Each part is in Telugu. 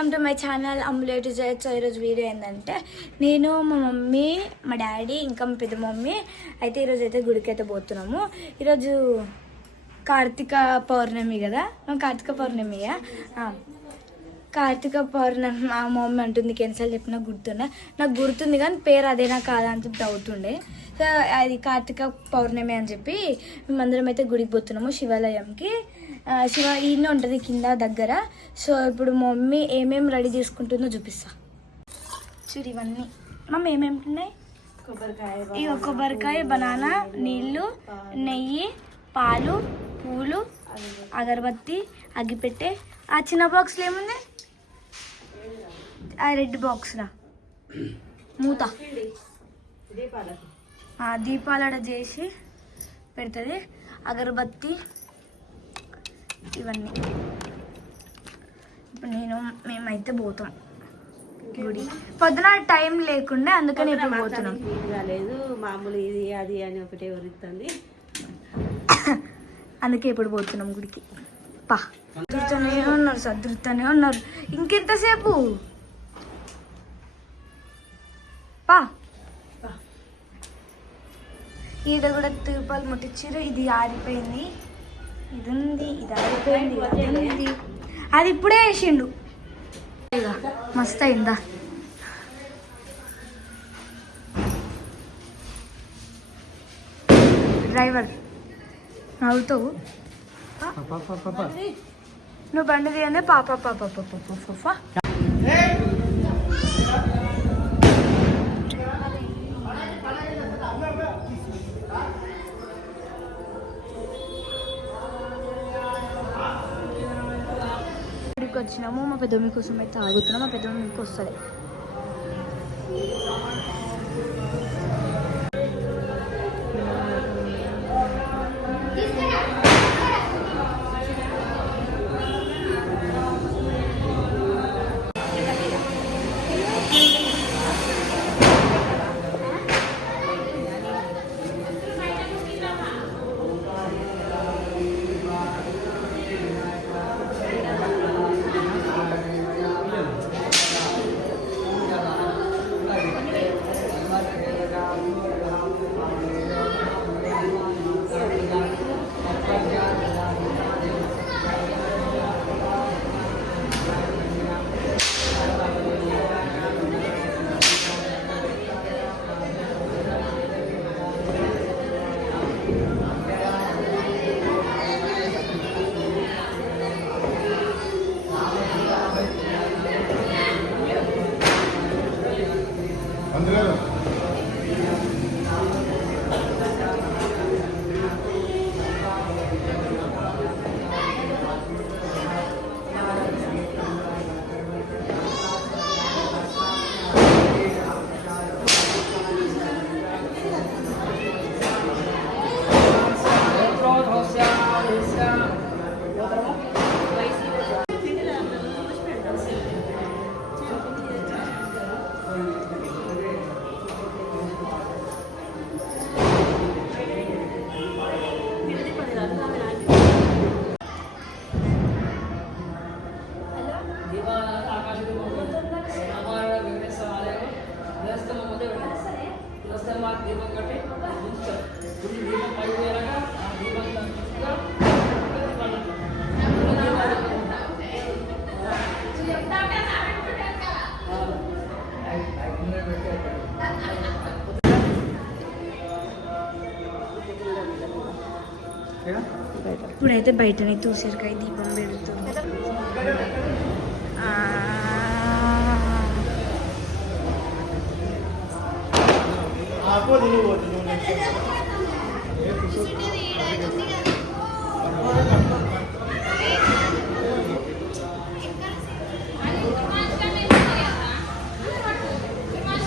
వెల్కమ్ టు మై ఛానల్ అమ్ములే టు జెడ్. సో ఈరోజు వీడియో ఏంటంటే నేను మా మమ్మీ మా డాడీ ఇంకా మా పెద్ద మమ్మీ అయితే ఈరోజు అయితే గుడికి అయితే పోతున్నాము. ఈరోజు కార్తీక పౌర్ణమి కదా, కార్తీక పౌర్ణమియా కార్తీక పౌర్ణమి మా మమ్మీ అంటుంది. కెన్సల్ చెప్పినా నాకు గుర్తుంది కానీ పేరు అదేనా కాదా అని చెప్పి డౌట్ ఉండే. సో అది కార్తీక పౌర్ణమి అని చెప్పి మేమందరం అయితే గుడికి పోతున్నాము శివాలయంకి. శివ ఈయన ఉంటుంది కింద దగ్గర. సో ఇప్పుడు మా మమ్మీ ఏమేమి రెడీ చేసుకుంటుందో చూపిస్తా. చూడు ఇవన్నీ మమ్మీ ఏమేమి ఉన్నాయి. కొబ్బరికాయ, బనానా, నీళ్ళు, నెయ్యి, పాలు, పూలు, అగరబత్తి, అగ్గిపెట్టె. ఆ చిన్న బాక్స్లో ఏముంది? ఆ రెడ్ బాక్స్లా మూత దీపాలడ చేసి పెడుతుంది. అగరబత్తి ఇవన్నీ. ఇప్పుడు మేమైతే పోతాం గుడి. పొద్దున టైం లేకుండా అందుకని ఇప్పుడు పోతున్నాం. లేదు మామూలు ఇది అది అని ఒకటే వరుతుంది, అందుకే ఇప్పుడు పోతున్నాం గుడికి. పా సర్దుతూనే ఉన్నారు ఇంకెంతసేపు. పా ఈడ కూడా తిరుపతి ముట్టించారు. ఇది ఆరిపోయింది, ఇది ఉంది, ఇది ఆరిపోయింది, ఇది ఉంది. అది ఇప్పుడే వేసిండు. మస్తు అయిందా? డ్రైవర్ నవ్వుతావు. నువ్వు బండి తీయండి. పాప పాప పాప వచ్చినాము. మా పెద్దమ్మ కోసం అయితే ఆగుతున్నాం. మా పెద్దమ్మ మీకు వస్తుంది. ఇప్పుడైతే బయటనే తూసరికాయ దీపం పెడుతుంది.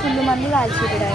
ఫుల్ మంది కాల్చిరా.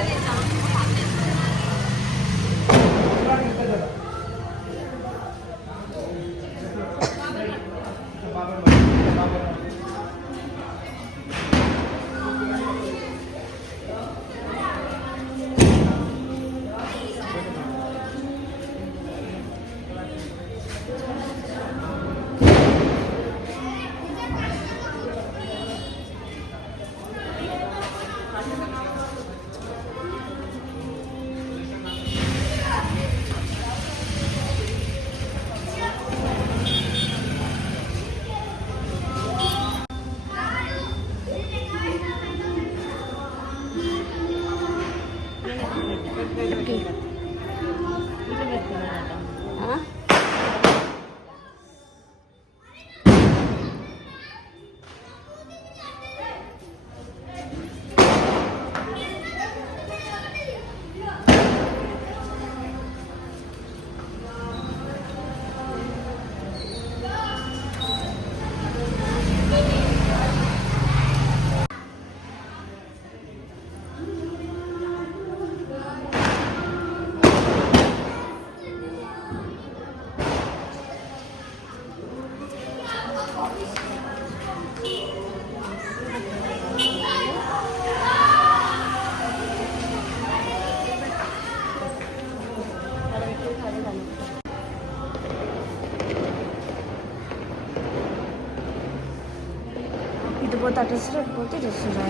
లేకపోతే అటు వస్తుంది లేకపోతే ఇది వస్తుంది.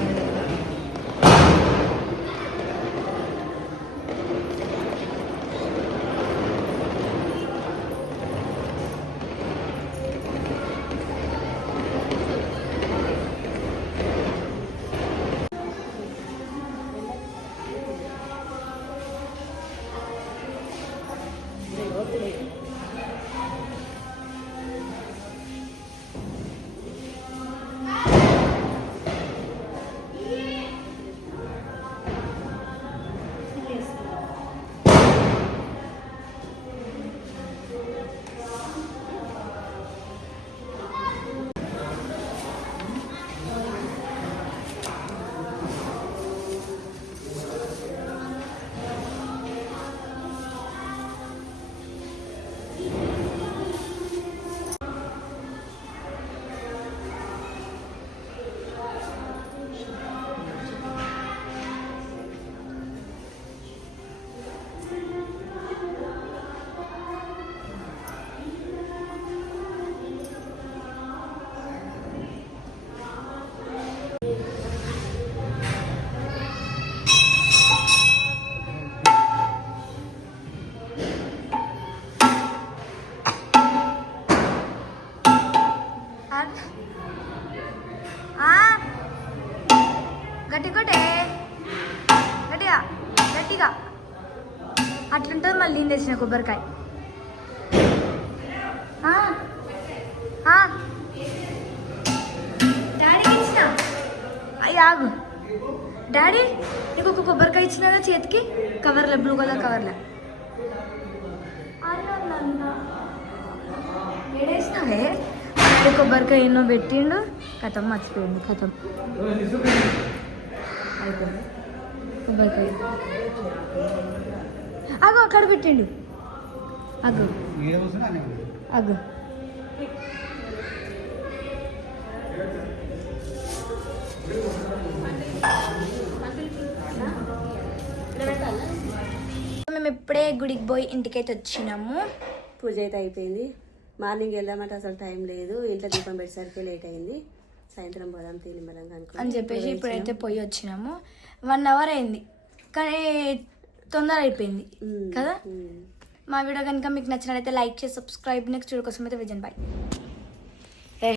గట్టి కొట్టే గట్టిగా గట్టిగా అట్లుంటుంది. మళ్ళీ నేను తెచ్చిన కొబ్బరికాయ డాడీకి ఇచ్చిన. అయ్యి ఆగు డాడీ, నీకు ఒక కొబ్బరికాయ ఇచ్చినా చేతికి కవర్లో, బ్లూ కలర్ కవర్లో. ఏడేసినావే? కొబ్బరికాయ ఎన్నో పెట్టిండు, కథం మర్చిపోయింది. కథం అయిపోయింది కొబ్బరికాయ. అగో అక్కడ పెట్టిండు. అగో అగో మేము ఇప్పుడే గుడికి పోయి ఇంటికైతే వచ్చినాము. పూజ అయితే అయిపోయింది. మార్నింగ్ వెళ్దామంటే అసలు టైం లేదు, ఇంట్లో దీపం పెట్టేసరికి లేట్ అయింది. సాయంత్రం పోదాం తినిమలంగా అని చెప్పేసి ఇప్పుడైతే పోయి వచ్చినాము. 1 hour అయింది కానీ తొందర అయిపోయింది కదా. మా వీడియో కనుక మీకు నచ్చినట్లయితే లైక్ చేసి సబ్స్క్రైబ్. నెక్స్ట్ వీడియో కోసం అయితే విజన్ బాయ్.